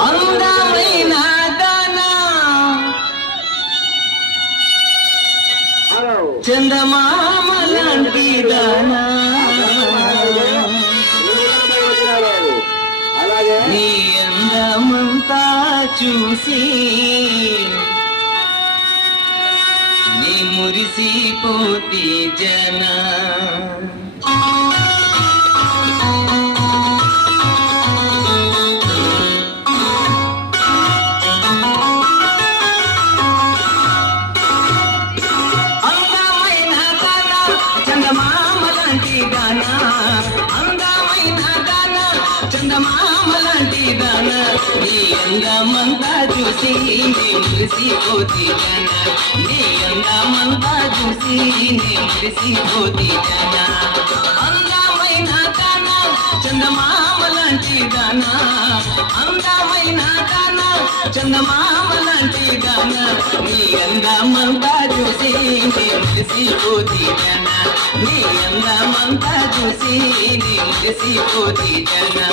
అందమైన దానా చందమామ లాంటి దానా నీ అందమంతా చూసి నీ మురిసిపోతే జనా చందమామ లాంటి దానా అందమైన దానా చందమామ లాంటి దానా నీ అందమంతా చూసి నీ మురిసిపోతే జనా నీ అందమంతా చూసి నీ మురిసిపోతే జనా అందమైన దానా చందమామ లాంటి దానా అందమైన దానా చందమామ లాంటి దానా నీ అందమంతా చూసి నీ మురిసిపోతే జనా నీ అందమంతా చూసి నీ మురిసిపోతే జనా